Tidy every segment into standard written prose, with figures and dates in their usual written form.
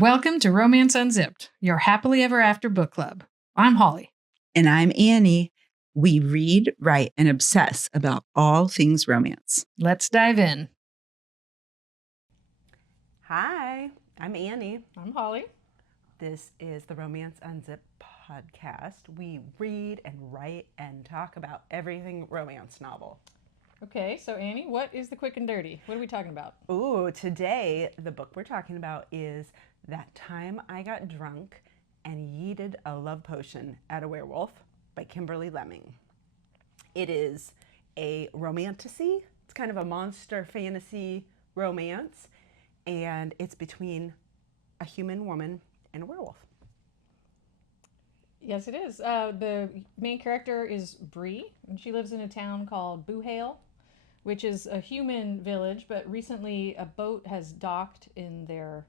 Welcome to Romance Unzipped, your happily ever after book club. I'm Holly. And I'm Annie. We read, write, and obsess about all things romance. Let's dive in. Hi, I'm Annie. I'm Holly. This is the Romance Unzipped podcast. We read and write and talk about everything romance novel. Okay, so Annie, what is the quick and dirty? What are we talking about? Ooh, today the book we're talking about is That Time I Got Drunk and Yeeted a Love Potion at a Werewolf by Kimberly Lemming. It is a romantasy. It's kind of a monster fantasy romance, and it's between a human woman and a werewolf. Yes, it is. The main character is Bree, and she lives in a town called Boohale, which is a human village, but recently a boat has docked in their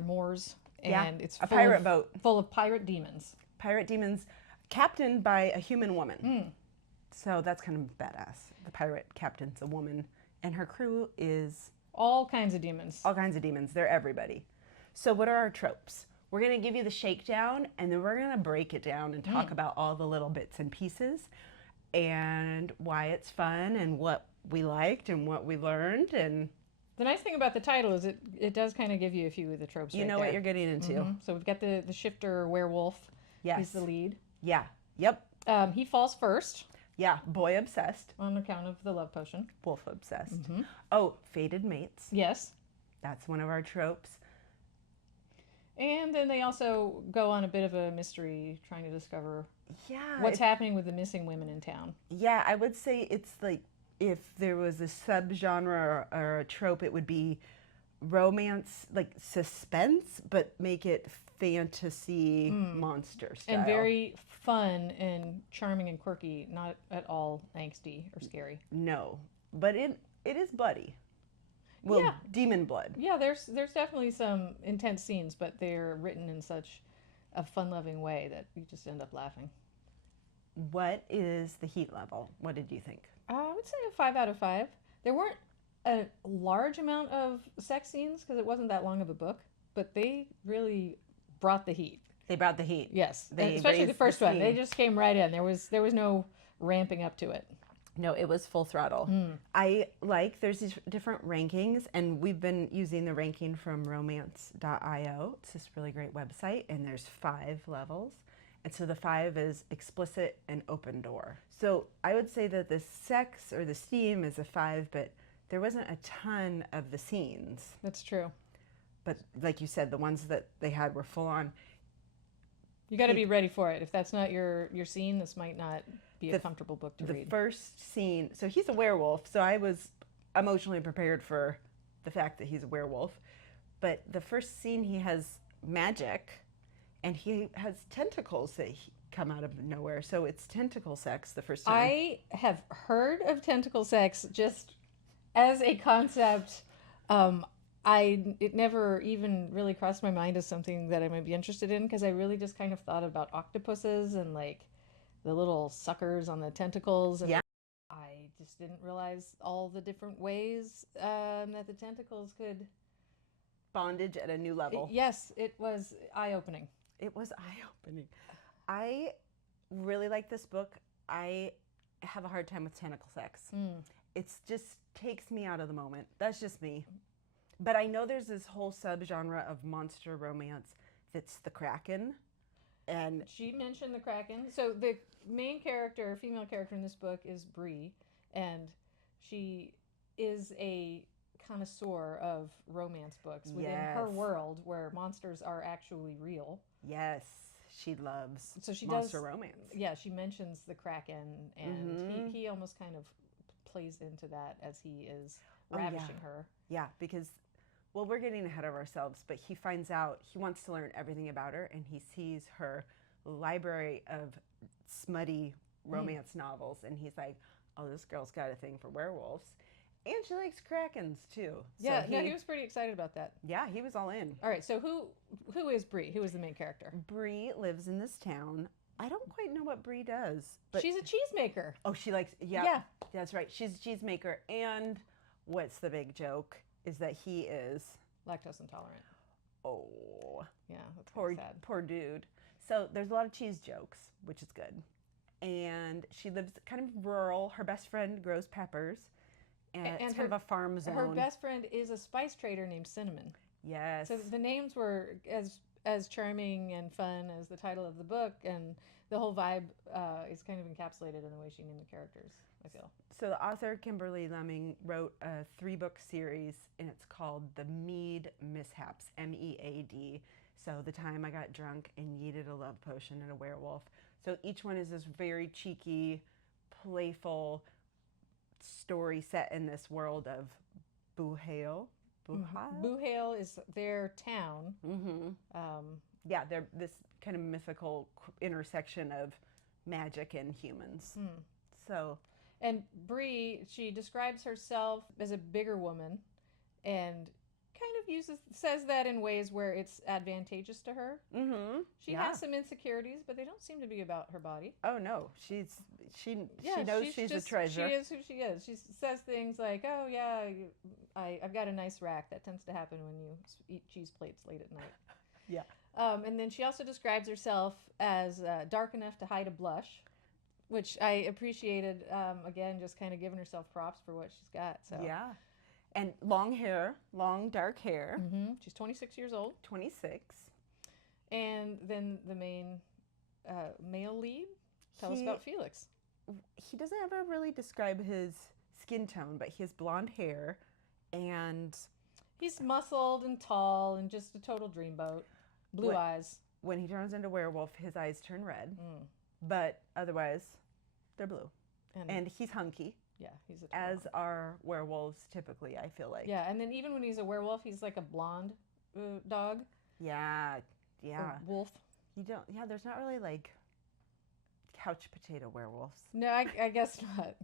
moors, and it's a pirate boat full of pirate demons. Pirate demons captained by a human woman. So that's kind of badass. The pirate captain's a woman, and her crew is all kinds of demons. All kinds of demons. They're everybody. So what are our tropes? We're going to give you the shakedown, and then we're going to break it down and talk about all the little bits and pieces and why it's fun and what we liked and what we learned. And the nice thing about the title is it does kind of give you a few of the tropes. You know what you're getting into. So we've got the shifter werewolf. Yes. He's the lead. Yeah. Yep. He falls first. Yeah. Boy obsessed. On account of the love potion. Wolf obsessed. Oh, fated mates. Yes. That's one of our tropes. And then they also go on a bit of a mystery trying to discover what's happening with the missing women in town. Yeah, I would say it's like if there was a subgenre or a trope, it would be romance, like suspense, but make it fantasy monster style. And very fun and charming and quirky, not at all angsty or scary. No, but it is bloody. Well, yeah. Demon blood. Yeah, there's definitely some intense scenes, but they're written in such a fun-loving way that you just end up laughing. What is the heat level? What did you think? I would say a 5 out of 5. There weren't a large amount of sex scenes because it wasn't that long of a book, but they really brought the heat. They brought the heat. Yes, especially the first one. They just came right in. There was no ramping up to it. No, it was full throttle. There's these different rankings, and we've been using the ranking from romance.io. It's this really great website, and there's 5 levels. And so the 5 is explicit and open door. So I would say that the sex or the steam is a 5, but there wasn't a ton of the scenes. That's true. But like you said, the ones that they had were full on. You got to be ready for it. If that's not your scene, this might not be a comfortable book to read. The first scene, so he's a werewolf, so I was emotionally prepared for the fact that he's a werewolf. But the first scene, he has magic, and he has tentacles that come out of nowhere. So it's tentacle sex the first time. I have heard of tentacle sex just as a concept. It never even really crossed my mind as something that I might be interested in because I really just kind of thought about octopuses and like the little suckers on the tentacles. And I just didn't realize all the different ways that the tentacles could... Bondage at a new level. Yes, it was eye-opening. It was eye-opening. I really like this book. I have a hard time with tentacle sex. It just takes me out of the moment. That's just me. But I know there's this whole subgenre of monster romance that's the Kraken. And she mentioned the Kraken. So the main character, female character in this book is Bree, and she is a connoisseur of romance books within her world where monsters are actually real. Yes, she loves monster romance. Yeah, she mentions the Kraken, and he almost kind of plays into that as he is ravishing her. Yeah, because... Well, we're getting ahead of ourselves, but he finds out, he wants to learn everything about her, and he sees her library of smutty romance novels, and he's like, oh, this girl's got a thing for werewolves. And she likes Krakens, too. Yeah, he was pretty excited about that. Yeah, he was all in. All right, so who is Bree? Who is the main character? Bree lives in this town. I don't quite know what Bree does. But she's a cheesemaker. Oh, she likes, yeah, that's right. She's a cheesemaker, and what's the big joke? Is that he is lactose intolerant. Oh, Yeah, that's kind of sad. poor dude. So there's a lot of cheese jokes, which is good. And she lives kind of rural. Her best friend grows peppers. And it's kind of a farm zone. Her best friend is a spice trader named Cinnamon. Yes. So the names were as charming and fun as the title of the book, and the whole vibe is kind of encapsulated in the way she named the characters, I feel. So the author, Kimberly Lemming, wrote a 3-book series, and it's called The Mead Mishaps, MEAD. So the time I got drunk and yeeted a love potion and a werewolf. So each one is this very cheeky, playful story set in this world of Buhale. Buhale is their town. Yeah, they're this kind of mythical intersection of magic and humans. So, and Bree, she describes herself as a bigger woman, and kind of says that in ways where it's advantageous to her. She has some insecurities, but they don't seem to be about her body. Oh no, she knows she's a treasure. She is who she is. She says things like, "Oh yeah, I've got a nice rack." That tends to happen when you eat cheese plates late at night. Yeah. And then she also describes herself as dark enough to hide a blush, which I appreciated. Again, just kind of giving herself props for what she's got. So yeah. And long hair, long dark hair. She's 26 years old. 26. And then the main male lead. Tell us about Felix. He doesn't ever really describe his skin tone, but he has blonde hair, and he's muscled and tall and just a total dreamboat. Blue eyes. When he turns into werewolf, his eyes turn red, but otherwise, they're blue. And he's hunky. Yeah, he's a as are werewolves typically, I feel like. Yeah, and then even when he's a werewolf, he's like a blonde dog. Yeah. Or wolf. Yeah, there's not really like couch potato werewolves. No, I guess not.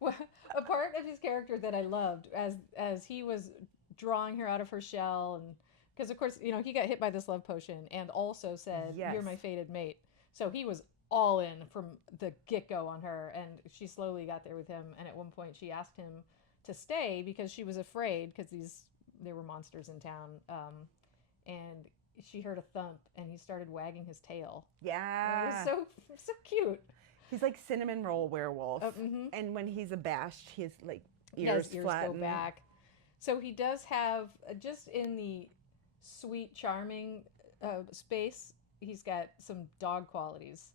Well, a part of his character that I loved as he was drawing her out of her shell, and because of course, he got hit by this love potion and also said, "You're my fated mate." So he was all in from the get-go on her, and she slowly got there with him, and at one point she asked him to stay because she was afraid because there were monsters in town, and she heard a thump and he started wagging his tail. Yeah. And it was so cute. He's like cinnamon roll werewolf, and when he's abashed, his like ears flatten. Go back. So he does have, just in the sweet, charming space, he's got some dog qualities.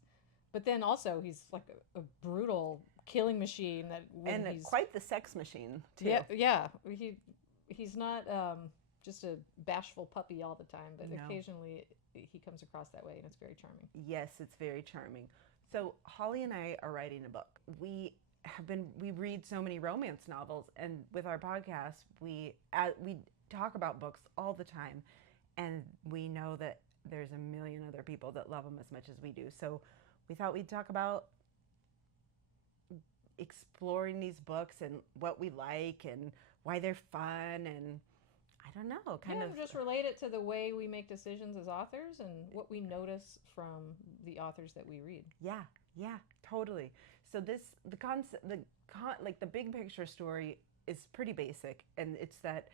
But then also he's like a brutal killing machine and quite the sex machine too. Yeah. He's not just a bashful puppy all the time, but occasionally he comes across that way, and it's very charming. Yes, it's very charming. So Hollie and I are writing a book. We read so many romance novels, and with our podcast, we talk about books all the time, and we know that there's a million other people that love them as much as we do. So we thought we'd talk about exploring these books and what we like and why they're fun, and I don't know, kind of just relate it to the way we make decisions as authors and what we notice from the authors that we read. Yeah, totally. So the big picture story is pretty basic, and it's that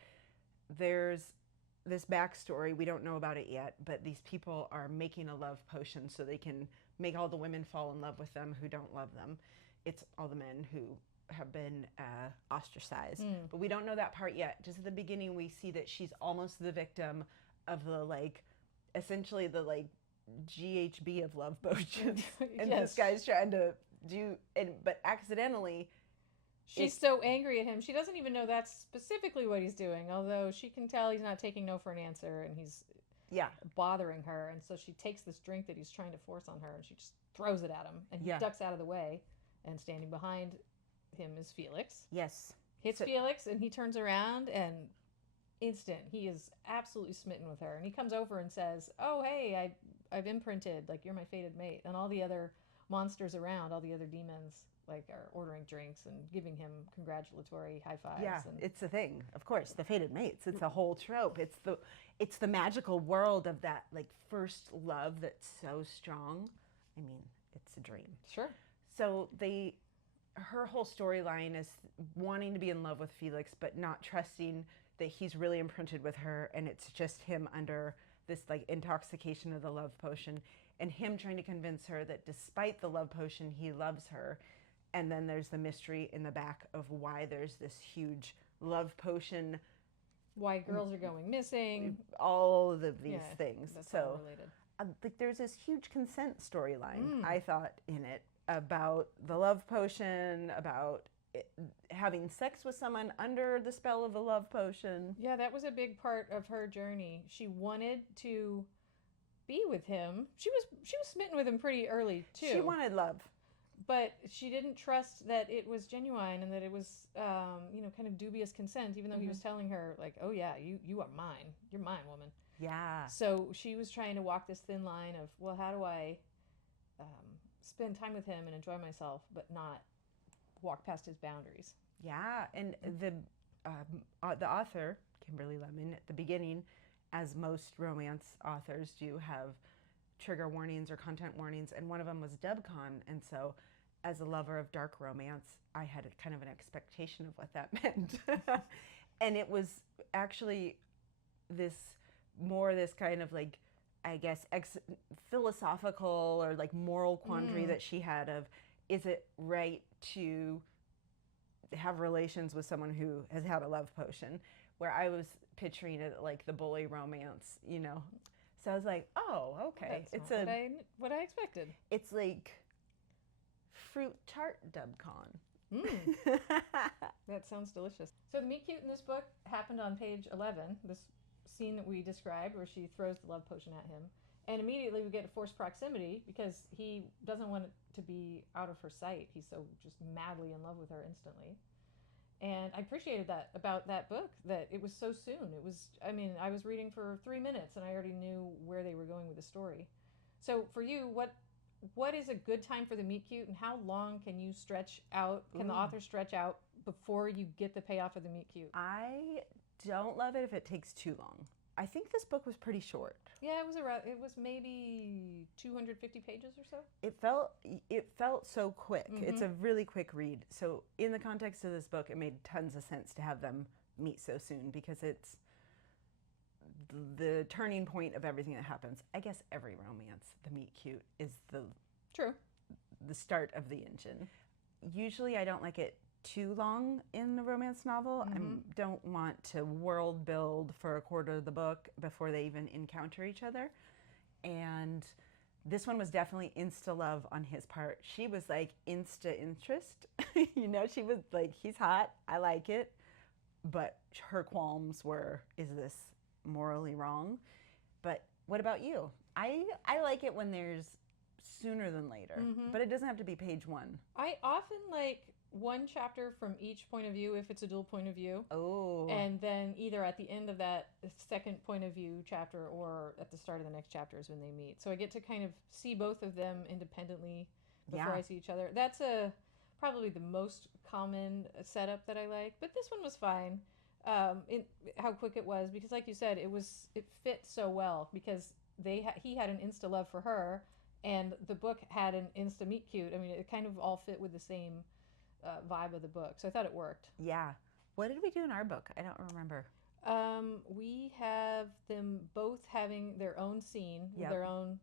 there's this backstory, we don't know about it yet, but these people are making a love potion so they can make all the women fall in love with them who don't love them. It's all the men who have been ostracized. But we don't know that part yet. Just at the beginning, we see that she's almost the victim of the essentially the GHB of love potions. And this guy's trying to but accidentally, she's so angry at him. She doesn't even know that's specifically what he's doing, although she can tell he's not taking no for an answer, and he's bothering her. And so she takes this drink that he's trying to force on her, and she just throws it at him, and he ducks out of the way. And standing behind him is Felix. Yes. Hits Felix, and he turns around, and instant, he is absolutely smitten with her. And he comes over and says, "Oh, hey, I've imprinted, you're my fated mate." And all the other monsters around, all the other demons, are ordering drinks and giving him congratulatory high fives. Yeah, it's a thing, of course, the fated mates. It's a whole trope. It's the magical world of that first love that's so strong. I mean, it's a dream. Sure. So her whole storyline is wanting to be in love with Felix, but not trusting that he's really imprinted with her, and it's just him under this like intoxication of the love potion, and him trying to convince her that despite the love potion, he loves her. And then there's the mystery in the back of why there's this huge love potion, Why girls are going missing. all of these Yeah, things. that's all So related. like there's this huge consent storyline, I thought, in it about the love potion, about having sex with someone under the spell of the love potion. Yeah, that was a big part of her journey. She wanted to be with him. She was smitten with him pretty early too. She wanted love. But she didn't trust that it was genuine and that it was, kind of dubious consent, even though he was telling her, like, oh, yeah, you are mine. You're mine, woman. Yeah. So she was trying to walk this thin line of, well, how do I spend time with him and enjoy myself, but not walk past his boundaries? Yeah. And the author, Kimberly Lemming, at the beginning, as most romance authors do, have trigger warnings or content warnings, and one of them was dubcon. And so as a lover of dark romance, I had kind of an expectation of what that meant. And it was actually this kind of like, I guess, philosophical or like moral quandary that she had of, is it right to have relations with someone who has had a love potion? Where I was picturing it like the bully romance, So I was like, oh, okay. That's not what I expected. It's like fruit tart dubcon. That sounds delicious. So the meet cute in this book happened on page 11, this scene that we described where she throws the love potion at him. And immediately we get a forced proximity because he doesn't want it to be out of her sight. He's so just madly in love with her instantly. And I appreciated that about that book, that it was so soon. I was reading for 3 minutes and I already knew where they were going with the story. So for you, what is a good time for the meet cute, and how long can you stretch out? Can the author stretch out before you get the payoff of the meet cute? I don't love it if it takes too long. I think this book was pretty short. Yeah, it was maybe 250 pages or so. It felt so quick. It's a really quick read. So in the context of this book, it made tons of sense to have them meet so soon, because it's the turning point of everything that happens. I guess every romance, the meet cute is the start of the engine. Usually I don't like it too long in a romance novel. I don't want to world build for a quarter of the book before they even encounter each other. And this one was definitely insta love on his part. She was like insta interest. She was like, he's hot, I like it. But her qualms were, is this morally wrong? But what about you? I like it when there's sooner than later, but it doesn't have to be page 1. I often like one chapter from each point of view if it's a dual point of view. Oh. And then either at the end of that second point of view chapter or at the start of the next chapter is when they meet. So I get to kind of see both of them independently before I see each other. That's probably the most common setup that I like. But this one was fine. How quick it was, because like you said, it fit so well, because he had an insta love for her and the book had an insta meet cute. I mean, it kind of all fit with the same vibe of the book, so I thought it worked. Yeah. What did we do in our book? I don't remember. We have them both having their own scene, their own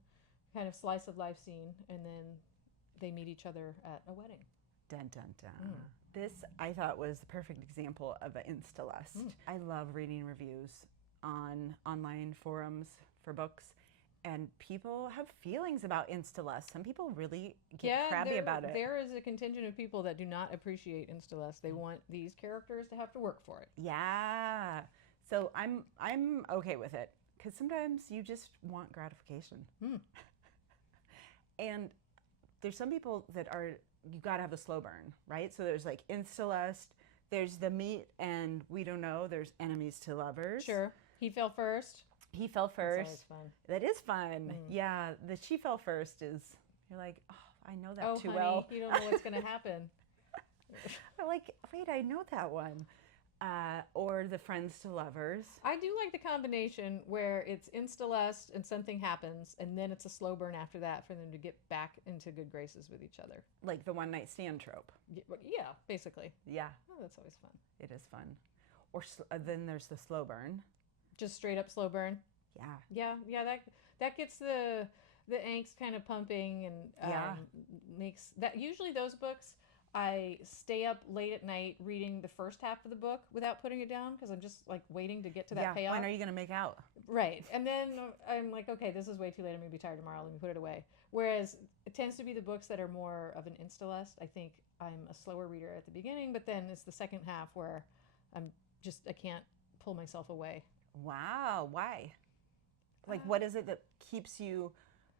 kind of slice of life scene, and then they meet each other at a wedding. Dun dun dun. This I thought was the perfect example of an insta-lust. I love reading reviews on online forums for books. And people have feelings about insta-lust. Some people really get crabby about it. There is a contingent of people that do not appreciate insta-lust. They want these characters to have to work for it. Yeah. So I'm okay with it, because sometimes you just want gratification. And there's some people that you got to have the slow burn, right? So there's like insta-lust, there's the meet and we don't know, there's enemies to lovers. Sure. He fell first. He fell first. That's always fun. That is fun. Yeah, the she fell first is, you're like, oh, I know that too honey, well. You don't know what's going to happen. I'm like, wait, I know that one. Or the friends to lovers. I do like the combination where it's insta-lust and something happens, and then it's a slow burn after that for them to get back into good graces with each other. Like the one night stand trope. Yeah, basically. Yeah. Oh, that's always fun. It is fun. Or then there's the slow burn. Just straight up slow burn. Yeah. Yeah. That gets the angst kind of pumping and makes that. Usually those books, I stay up late at night reading the first half of the book without putting it down because I'm just like waiting to get to that payoff. When are you going to make out? Right. And then I'm like, okay, this is way too late. I'm going to be tired tomorrow. Let me put it away. Whereas it tends to be the books that are more of an insta-lust. I think I'm a slower reader at the beginning, but then it's the second half where I can't pull myself away. Wow. Why? Like, what is it that keeps you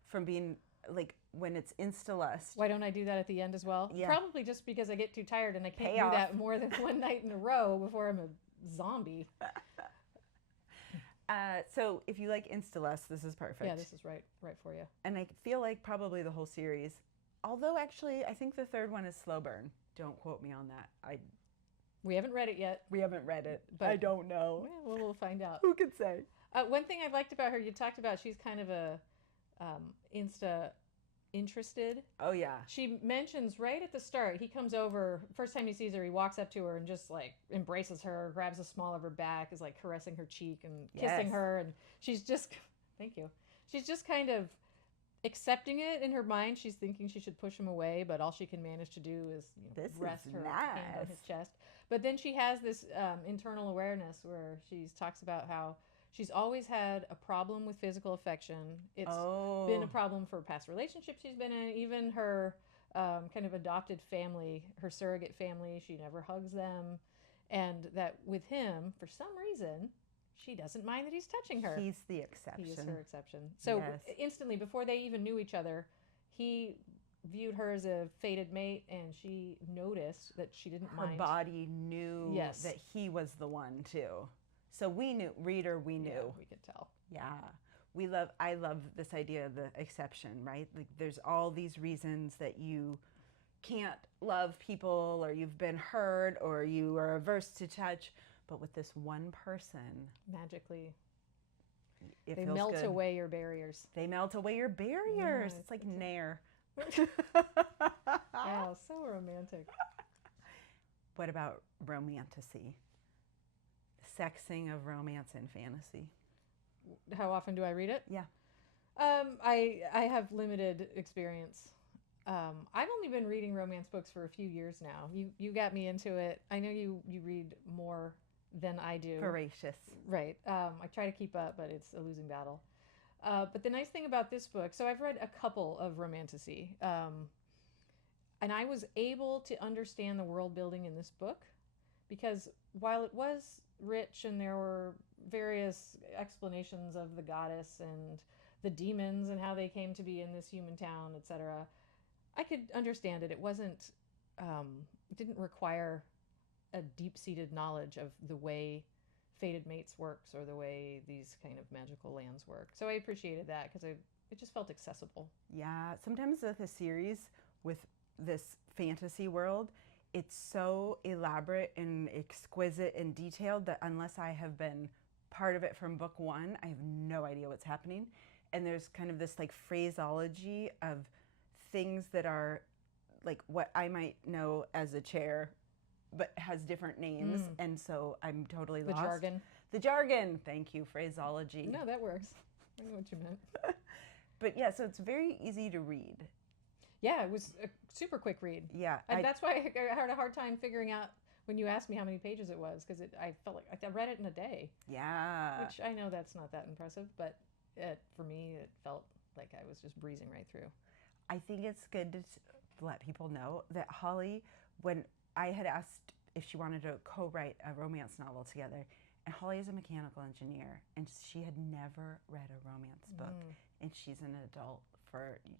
from being, like, when it's insta-lust? Why don't I do that at the end as well? Yeah. Probably just because I get too tired and I can't do that more than one night in a row before I'm a zombie. So if you like insta-lust, this is perfect. Yeah, this is right for you. And I feel like probably the whole series, although actually I think the third one is slow burn. Don't quote me on that. We haven't read it yet. We haven't read it. But I don't know. Yeah, we'll find out. Who could say? One thing I liked about her, you talked about she's kind of a insta interested. Oh yeah. She mentions right at the start, he comes over, first time he sees her, he walks up to her and just like embraces her, grabs the small of her back, is like caressing her cheek and kissing her, and she's just, thank you. She's just kind of accepting it in her mind. She's thinking she should push him away, but all she can manage to do is rest her hand on his chest. But then she has this internal awareness where she talks about how she's always had a problem with physical affection. It's been a problem for past relationships she's been in. Even her kind of adopted family, her surrogate family, she never hugs them. And that with him, for some reason, she doesn't mind that he's touching her. He's the exception. He is her exception. So instantly, before they even knew each other, he viewed her as a fated mate, and she noticed that she didn't mind. Her body knew that he was the one too. So we knew, reader, we knew. Yeah, we could tell. Yeah. I love this idea of the exception, right? Like there's all these reasons that you can't love people, or you've been hurt, or you are averse to touch. But with this one person, magically, they melt away your barriers. They melt away your barriers. Yeah, it's like Nair. Oh, so romantic. What about romantasy? Sexing of romance and fantasy. How often do I read it? Yeah. I have limited experience. I've only been reading romance books for a few years now. You got me into it. I know you read more than I do. Voracious. Right. I try to keep up, but it's a losing battle. But the nice thing about this book, so I've read a couple of romantasy, and I was able to understand the world building in this book, because while it was rich and there were various explanations of the goddess and the demons and how they came to be in this human town, etc., I could understand it. It wasn't, it didn't require a deep-seated knowledge of the way fated mates works or the way these kind of magical lands work. So I appreciated that because it just felt accessible. Yeah, sometimes with a series with this fantasy world, it's so elaborate and exquisite and detailed that unless I have been part of it from book one, I have no idea what's happening. And there's kind of this like phraseology of things that are like what I might know as a chair, but has different names. And so I'm totally lost. The jargon. The jargon. Thank you. Phraseology. No, that works. I know what you meant. But yeah, so it's very easy to read. Yeah, it was a super quick read. Yeah. And that's why I had a hard time figuring out when you asked me how many pages it was, because I felt like I read it in a day. Yeah. Which I know that's not that impressive, but for me, it felt like I was just breezing right through. I think it's good to let people know that Hollie, when I had asked if she wanted to co-write a romance novel together, and Hollie is a mechanical engineer, and she had never read a romance book, and she's an adult.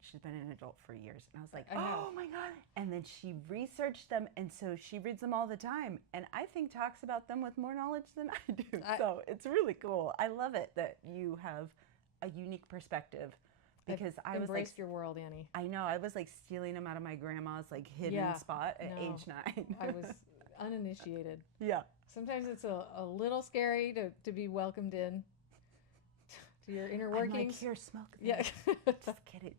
She's been an adult for years. And I was like, oh my God. And then she researched them, and so she reads them all the time. And I think talks about them with more knowledge than I do. So it's really cool. I love it that you have a unique perspective, because I was embraced your world, Annie. I know. I was like stealing them out of my grandma's like hidden spot at age 9. I was uninitiated. Yeah. Sometimes it's a little scary to be welcomed in to your inner workings. I'm like, here, smoke. Yeah. Just kidding.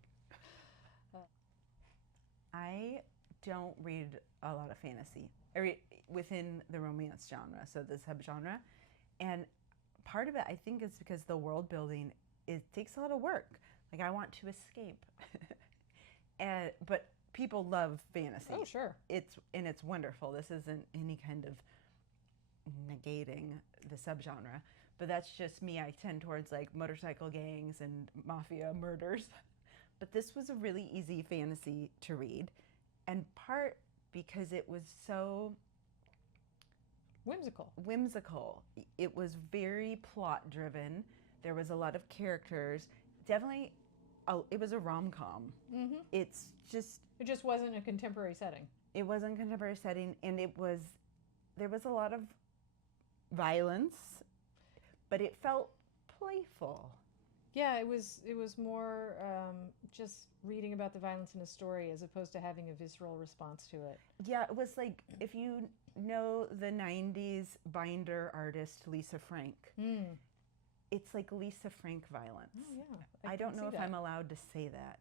I don't read a lot of fantasy. within the romance genre, so the subgenre. And part of it, I think, is because the world building, it takes a lot of work. Like, I want to escape. But people love fantasy. Oh, sure. It's wonderful. This isn't any kind of negating the subgenre, but that's just me. I tend towards like motorcycle gangs and mafia murders. But this was a really easy fantasy to read, and part because it was so whimsical. It was very plot driven. There was a lot of characters. Definitely, it was a rom-com. Mm-hmm. It just wasn't a contemporary setting. It wasn't a contemporary setting, and there was a lot of violence, but it felt playful. Yeah, it was more just reading about the violence in a story as opposed to having a visceral response to it. Yeah, it was like, if you know the 90s binder artist Lisa Frank, it's like Lisa Frank violence. Oh, yeah. I don't know if I'm allowed to say that.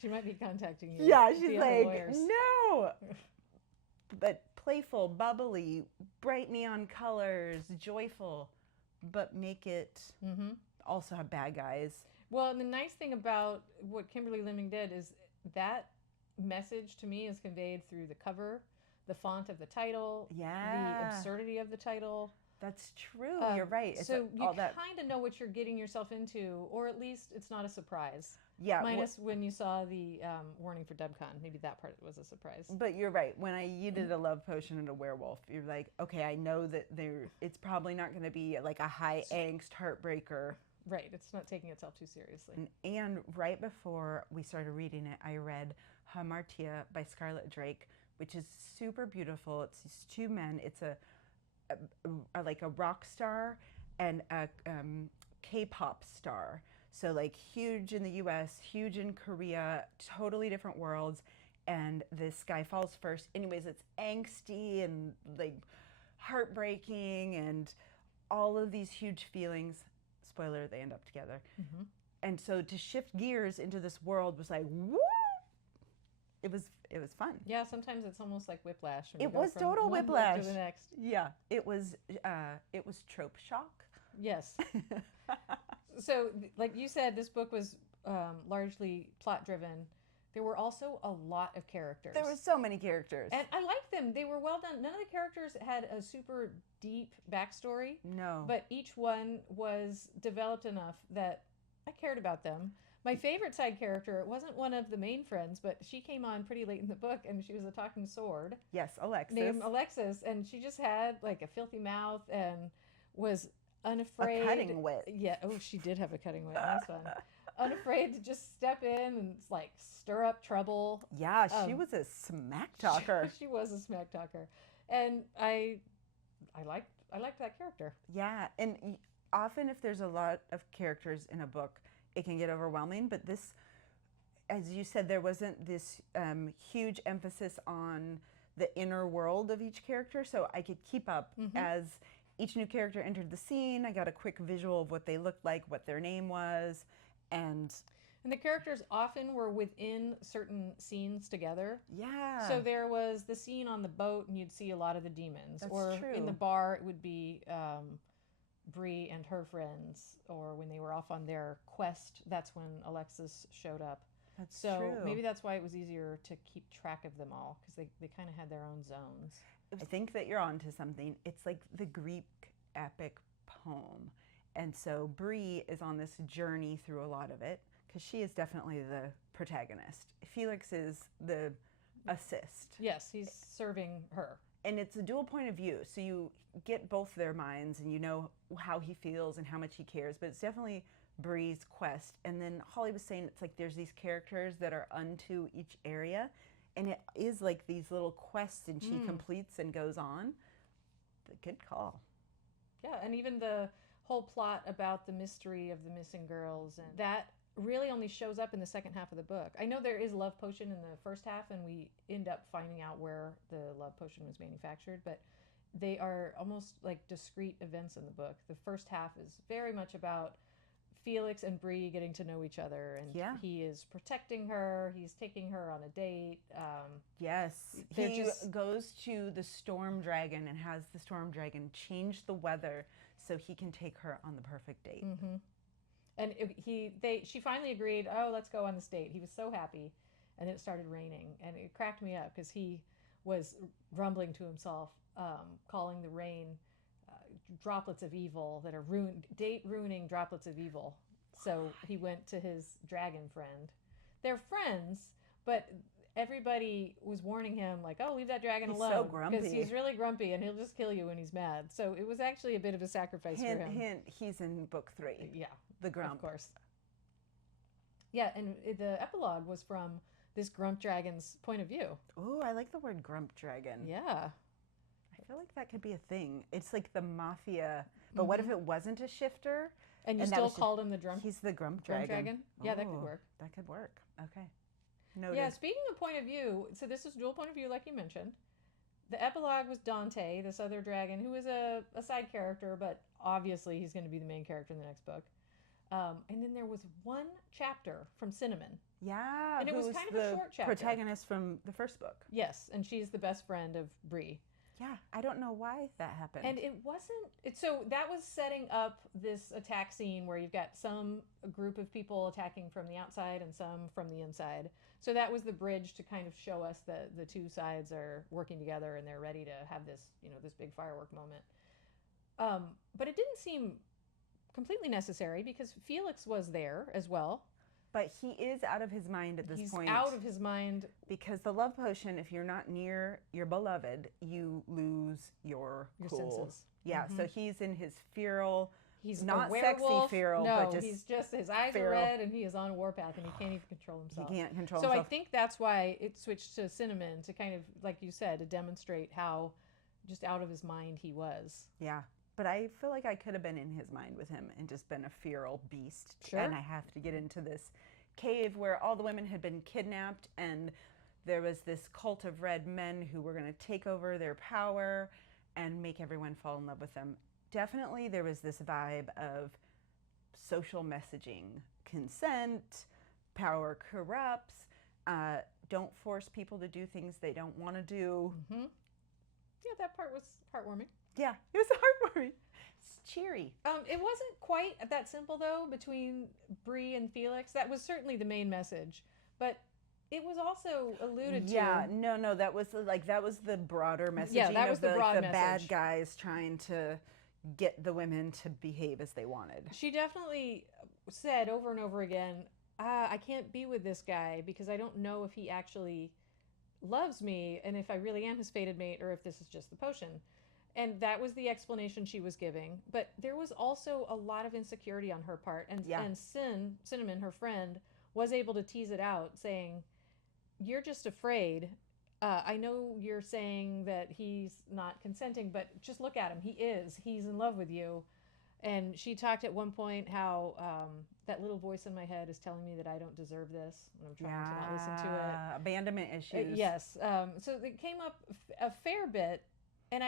She might be contacting you. Yeah, she's like, no! But playful, bubbly, bright neon colors, joyful, but make it also have bad guys. Well, and the nice thing about what Kimberly Lemming did is that message to me is conveyed through the cover, the font of the title, the absurdity of the title. That's true. You're right. It's so you kind of know what you're getting yourself into, or at least it's not a surprise. Yeah. Minus when you saw the warning for DubCon. Maybe that part was a surprise. But you're right. When I yeeted a love potion at a werewolf, you're like, okay, I know that it's probably not going to be like a high angst heartbreaker. Right. It's not taking itself too seriously. And right before we started reading it, I read Hamartia by Scarlett Drake, which is super beautiful. It's these two men. It's like a rock star and a K-pop star. So like huge in the US, huge in Korea, totally different worlds. And this guy falls first. Anyways, it's angsty and like heartbreaking and all of these huge feelings. Spoiler, they end up together. Mm-hmm. And so to shift gears into this world was like, woo! It was fun. Yeah, sometimes it's almost like whiplash. It was total whiplash. To the next. Yeah, it was trope shock. Yes. So, like you said, this book was largely plot driven. There were also a lot of characters. There were so many characters. And I liked them. They were well done. None of the characters had a super deep backstory. No. But each one was developed enough that I cared about them. My favorite side character, it wasn't one of the main friends, but she came on pretty late in the book, and she was a talking sword. Yes, Alexis. Named Alexis, and she just had like a filthy mouth and was unafraid. A cutting wit. Yeah, oh, she did have a cutting wit. That's fun. Unafraid to just step in and like stir up trouble. Yeah, she was a smack talker. She was a smack talker, and I liked that character. Yeah, and often if there's a lot of characters in a book, it can get overwhelming. But this, as you said, there wasn't this huge emphasis on the inner world of each character, so I could keep up as each new character entered the scene. I got a quick visual of what they looked like, what their name was, and the characters often were within certain scenes together. Yeah. So there was the scene on the boat, and you'd see a lot of the demons. That's or true. In the bar, it would be Bree and her friends, or when they were off on their quest, that's when Alexis showed up. That's so true. Maybe that's why it was easier to keep track of them all, because they kind of had their own zones. I think that you're onto something. It's like the Greek epic poem. And so Bree is on this journey through a lot of it, because she is definitely the protagonist. Felix is the assist. Yes, he's serving her. And it's a dual point of view, so you get both their minds and you know how he feels and how much he cares, but it's definitely Bree's quest. And then Hollie was saying it's like there's these characters that are unto each area, and it is like these little quests, and she completes and goes on. But good call. Yeah, and even the whole plot about the mystery of the missing girls, and that really only shows up in the second half of the book. I know there is love potion in the first half, and we end up finding out where the love potion was manufactured, but they are almost like discrete events in the book. The first half is very much about Felix and Bree getting to know each other, and he is protecting her. He's taking her on a date. Yes, he goes to the Storm Dragon and has the Storm Dragon change the weather so he can take her on the perfect date. Mm-hmm. And she finally agreed. Oh, let's go on this date. He was so happy, and it started raining, and it cracked me up because he was grumbling to himself, calling the rain droplets of evil that are date ruining droplets of evil. So he went to his dragon friend. They're friends, but everybody was warning him, like, oh, leave that dragon alone. He's so grumpy. Because he's really grumpy and he'll just kill you when he's mad. So it was actually a bit of a sacrifice for him. Hint, he's in book 3. Yeah. The grump. Of course. Yeah, and the epilogue was from this grump dragon's point of view. Oh, I like the word grump dragon. Yeah. I feel like that could be a thing. It's like the mafia. But what if it wasn't a shifter? And you still called him the drum? He's the grump dragon. Yeah, that could work. That could work. Okay. Noted. Yeah, speaking of point of view, so this is dual point of view, like you mentioned. The epilogue was Dante, this other dragon, who is a side character, but obviously he's going to be the main character in the next book. And then there was one chapter from Cinnamon. Yeah, and it was kind of a short chapter. Protagonist from the first book. Yes, and she's the best friend of Bree. Yeah, I don't know why that happened. And it wasn't. So that was setting up this attack scene where you've got some group of people attacking from the outside and some from the inside. So that was the bridge to kind of show us that the two sides are working together and they're ready to have this, this big firework moment. But it didn't seem completely necessary because Felix was there as well. But he is out of his mind at this point. He's out of his mind. Because the love potion, if you're not near your beloved, you lose your cool. Senses. Yeah, so he's in his feral, he's not a werewolf. Sexy feral, no, but he's just, his eyes feral. are red and he is on a warpath and he can't even control himself. He can't control himself. So himself. I think that's why it switched to Cinnamon to kind of, like you said, to demonstrate how just out of his mind he was. Yeah. But I feel like I could have been in his mind with him and just been a feral beast. Sure. And I have to get into this cave where all the women had been kidnapped and there was this cult of red men who were going to take over their power and make everyone fall in love with them. Definitely there was this vibe of social messaging, consent, power corrupts, don't force people to do things they don't want to do. Mm-hmm. Yeah, that part was heartwarming. Yeah, it was heartwarming. It's cheery. It wasn't quite that simple, though, between Bree and Felix. That was certainly the main message. But it was also alluded to. Yeah, no, that was the broader messaging. Yeah, that was the broad the message. Bad guys trying to get the women to behave as they wanted. She definitely said over and over again, I can't be with this guy because I don't know if he actually loves me and if I really am his fated mate or if this is just the potion. And that was the explanation she was giving. But there was also a lot of insecurity on her part. And Cinnamon, her friend, was able to tease it out, saying, you're just afraid. I know you're saying that he's not consenting, but just look at him. He is. He's in love with you. And she talked at one point how that little voice in my head is telling me that I don't deserve this. And I'm trying to not listen to it. Abandonment issues. Yes. So it came up a fair bit. And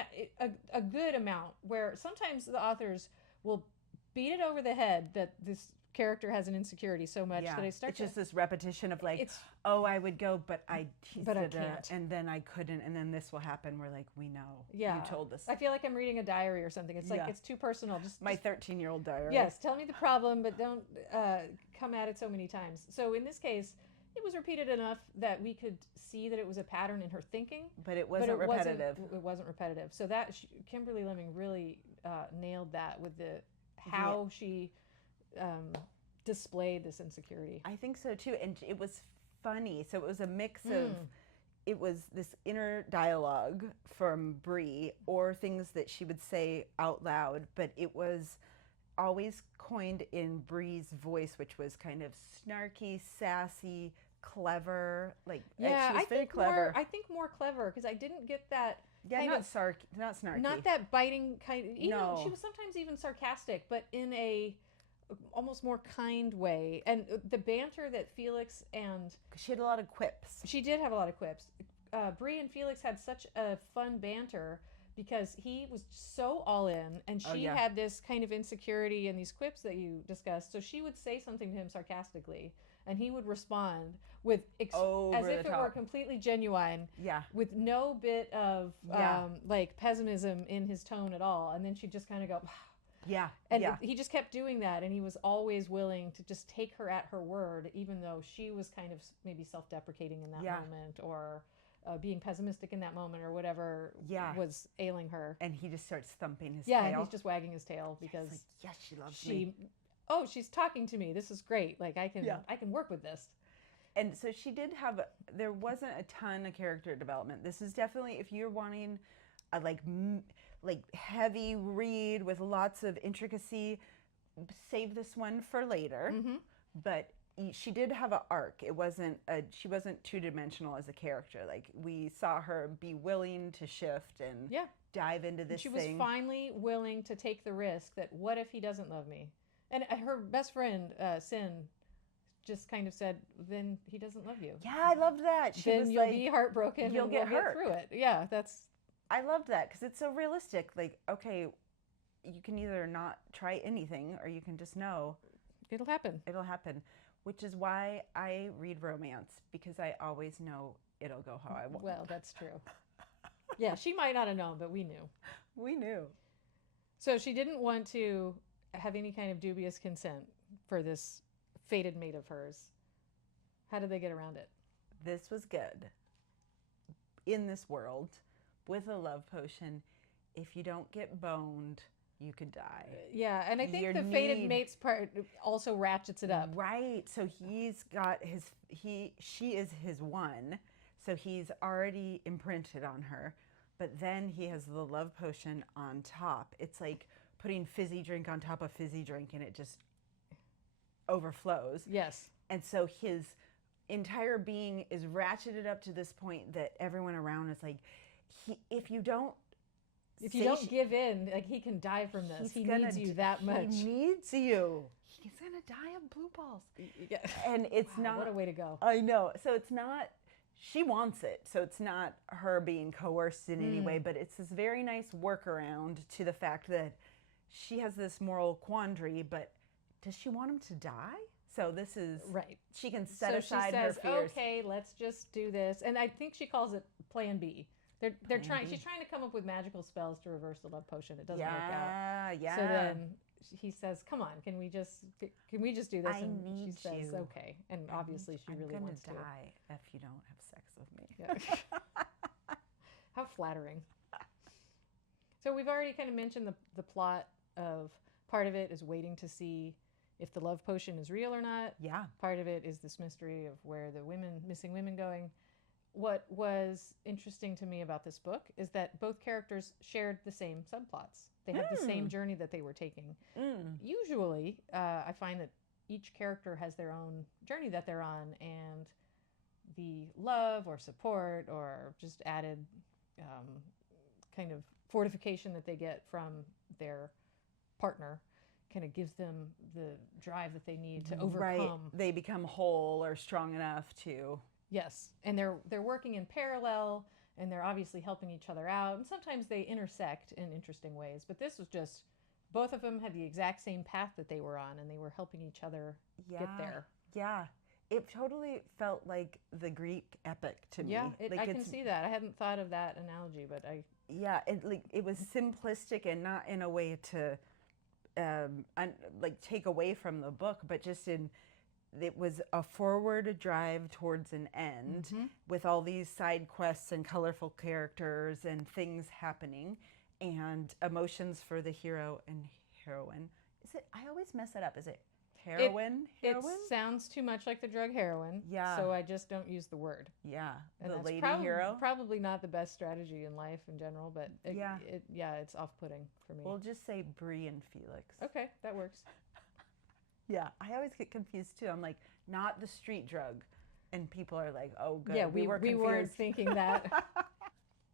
a good amount where sometimes the authors will beat it over the head that this character has an insecurity so much that I start it's just this repetition of like, I would go, but I can't. And then I couldn't, and then this will happen. We're like, we know. Yeah. You told us. I feel like I'm reading a diary or something. It's like, it's too personal. Just my 13-year-old diary. Yes, tell me the problem, but don't come at it so many times. So in this case, it was repeated enough that we could see that it was a pattern in her thinking. But it wasn't repetitive. It wasn't repetitive. So that Kimberly Lemming really nailed that with how she displayed this insecurity. I think so too. And it was funny. So it was a mix of, it was this inner dialogue from Bree or things that she would say out loud, but it was always coined in Bree's voice, which was kind of snarky, sassy, clever. She was very clever. I think more clever because I didn't get that. Yeah, not snarky. Not that biting kind. No. She was sometimes even sarcastic, but in a almost more kind way. And the banter that Felix and she had a lot of quips. She did have a lot of quips. Bree and Felix had such a fun banter because he was so all in, and she yeah. had this kind of insecurity and these quips that you discussed. So she would say something to him sarcastically, and he would respond with Over as the if it were top. completely genuine, Yeah. with no bit of Yeah. like pessimism in his tone at all. And then she'd just kind of go, Yeah. and yeah. he just kept doing that, and he was always willing to just take her at her word, even though she was kind of maybe self-deprecating in that Yeah. moment, or being pessimistic in that moment, or whatever Yeah. was ailing her. And he just starts thumping his Yeah, tail. and he's just wagging his tail because He's like, yes, she loves me. oh, she's talking to me. This is great. Like I can Yeah. work with this. And so she did have, there wasn't a ton of character development. This is definitely, if you're wanting a like heavy read with lots of intricacy, save this one for later. But she did have an arc. It wasn't she wasn't two-dimensional as a character. Like we saw her be willing to shift and dive into this She thing. was finally willing to take the risk that what if he doesn't love me? And her best friend, Sin, just kind of said, then he doesn't love you. Yeah, I loved that. She then was you'll like, be heartbroken. you'll and get we'll hurt. through it. Yeah, that's. I loved that because it's so realistic. Like, okay, you can either not try anything or you can just know It'll happen. it'll happen, which is why I read romance, because I always know it'll go how I want. Well, that's true. Yeah, she might not have known, but we knew. We knew. So she didn't want to have any kind of dubious consent for this fated mate of hers. How did they get around it? This was good. In this world, with a love potion, if you don't get boned, you could die. Yeah, and I think Your the fated need- mates part also ratchets it up. Right. So he's got she is his one. So he's already imprinted on her. But then he has the love potion on top. It's like putting fizzy drink on top of fizzy drink, and it just overflows. Yes. And so his entire being is ratcheted up to this point that everyone around is like, if you don't give in, like he can die from this. He needs you that much. He needs you. He's gonna die of blue balls. Yeah. And it's not. What a way to go. I know. So it's not. She wants it. So it's not her being coerced in any way, but it's this very nice workaround to the fact that she has this moral quandary, but does she want him to die? So this is Right. She can set So aside she says, her fears. okay, let's just do this. And I think she calls it Plan B. They're trying. She's trying to come up with magical spells to reverse the love potion. It doesn't work out. Yeah. So then he says, "Come on, can we just do this?" I And need she says, you. "Okay." And obviously, she really I'm gonna wants die if you don't have sex with me. to. Yeah. How flattering. So we've already kind of mentioned the plot of part of it is waiting to see if the love potion is real or not. Yeah. Part of it is this mystery of where the missing women going. What was interesting to me about this book is that both characters shared the same subplots. They had the same journey that they were taking. Usually, I find that each character has their own journey that they're on, and the love or support or just added kind of fortification that they get from their partner kind of gives them the drive that they need to overcome. Right. They become whole or strong enough to. Yes, and they're working in parallel, and they're obviously helping each other out, and sometimes they intersect in interesting ways. But this was just both of them had the exact same path that they were on, and they were helping each other get there. Yeah. It totally felt like the Greek epic to me. Yeah, like I can see that. I hadn't thought of that analogy, but Yeah, it was simplistic and not in a way to take away from the book, but just it was a forward drive towards an end with all these side quests and colorful characters and things happening and emotions for the hero and heroine. I always mess it up. Is it heroine? It sounds too much like the drug heroin. Yeah. So I just don't use the word. Yeah, And the that's lady hero. Probably not the best strategy in life in general, but Yeah. It's off-putting for me. We'll just say Bree and Felix. Okay, that works. Yeah, I always get confused too. I'm like, not the street drug. And people are like, oh, good. Yeah, we were confused. weren't thinking that.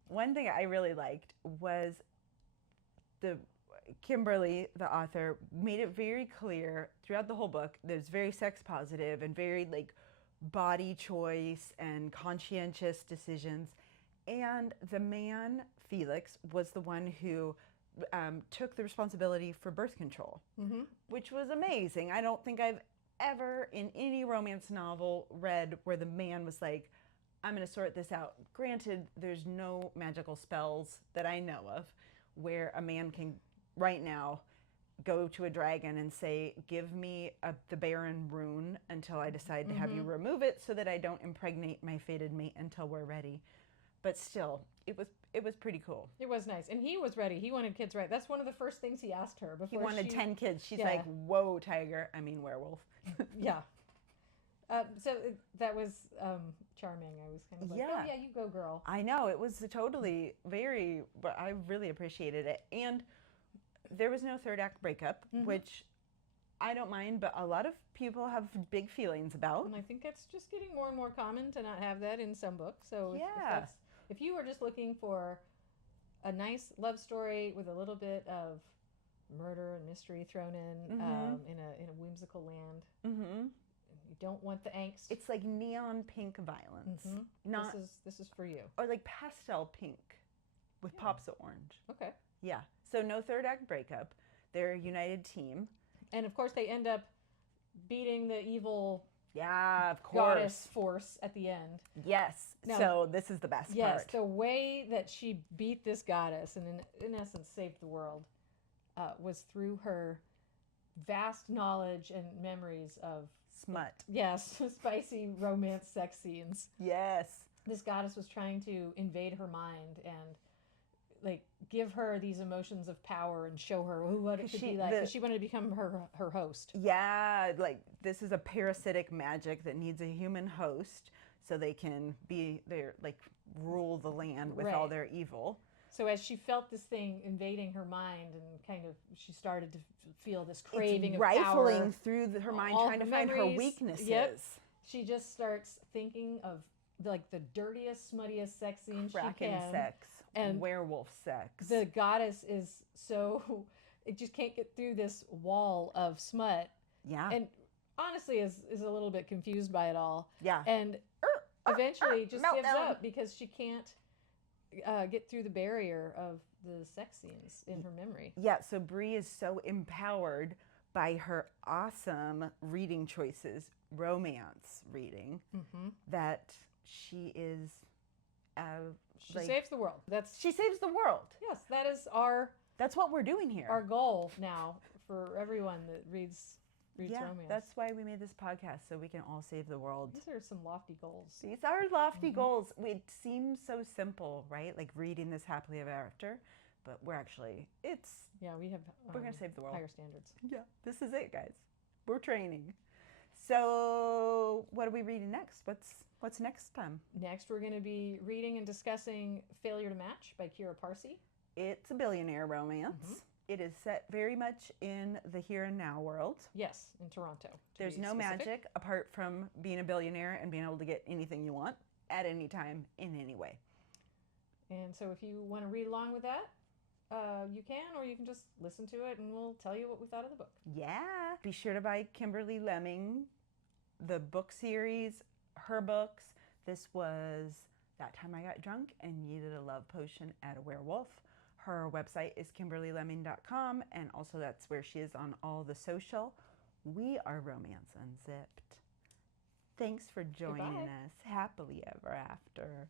One thing I really liked was Kimberly, the author, made it very clear throughout the whole book that it's very sex positive and very like body choice and conscientious decisions. And the man Felix was the one who took the responsibility for birth control, which was amazing. I don't think I've ever in any romance novel read where the man was like, I'm going to sort this out. Granted, there's no magical spells that I know of where a man can right now go to a dragon and say, give me the Baron rune until I decide to have you remove it so that I don't impregnate my fated mate until we're ready. But still, it was pretty cool. It was nice. And he was ready. He wanted kids right. That's one of the first things he asked her before He wanted 10 kids. She's like, whoa, tiger. I mean, werewolf. Yeah. So that was charming. I was kind of like, oh yeah, you go, girl. I know. It was totally but I really appreciated it. And there was no third act breakup, which I don't mind, but a lot of people have big feelings about. And I think it's just getting more and more common to not have that in some books. So if you were just looking for a nice love story with a little bit of murder and mystery thrown in a whimsical land, you don't want the angst. It's like neon pink violence. Not this is for you. Or like pastel pink with pops of orange. Okay. Yeah. So no third act breakup. They're a united team. And of course they end up beating the evil of course. goddess force at the end. Yes. Now, so this is the best part. Yes, the way that she beat this goddess and in essence saved the world was through her vast knowledge and memories of smut. Yes, spicy romance sex scenes. Yes. This goddess was trying to invade her mind and like give her these emotions of power and show her what it could be like. 'Cause she wanted to become her host. Yeah, like this is a parasitic magic that needs a human host so they can be there, like rule the land with all their evil. So as she felt this thing invading her mind and kind of she started to feel this craving of rifling power through her mind, trying to find her weaknesses. Yep. She just starts thinking of like the dirtiest, smuttiest sex scene she can. Sex. And werewolf sex. The goddess is so, it just can't get through this wall of smut. Yeah. And honestly is a little bit confused by it all. Yeah. And eventually just gives up because she can't get through the barrier of the sex scenes in her memory. Yeah, so Bree is so empowered by her awesome reading choices, romance reading, that she is... she saves the world. She saves the world. Yes, that is that's what we're doing here. Our goal now for everyone that reads romance. That's why we made this podcast, so we can all save the world. These are some lofty goals. These are lofty goals. It seems so simple, right? Like reading this happily ever after, but we're actually we have we're gonna save the world. Higher standards. Yeah, this is it, guys. We're training. So what are we reading next? What's next time? Next, we're going to be reading and discussing Failure to Match by Kira Parsi. It's a billionaire romance. It is set very much in the here and now world. Yes, in Toronto. There's no magic apart from being a billionaire and being able to get anything you want at any time in any way. And so if you want to read along with that, you can, or you can just listen to it and we'll tell you what we thought of the book. Yeah. Be sure to buy Kimberly Lemming, the book series, her books. This was That Time I Got Drunk and Needed a Love Potion at a Werewolf. Her website is kimberlylemming.com, and also that's where she is on all the social. We are Romance Unzipped. Thanks for joining us. Happily ever after.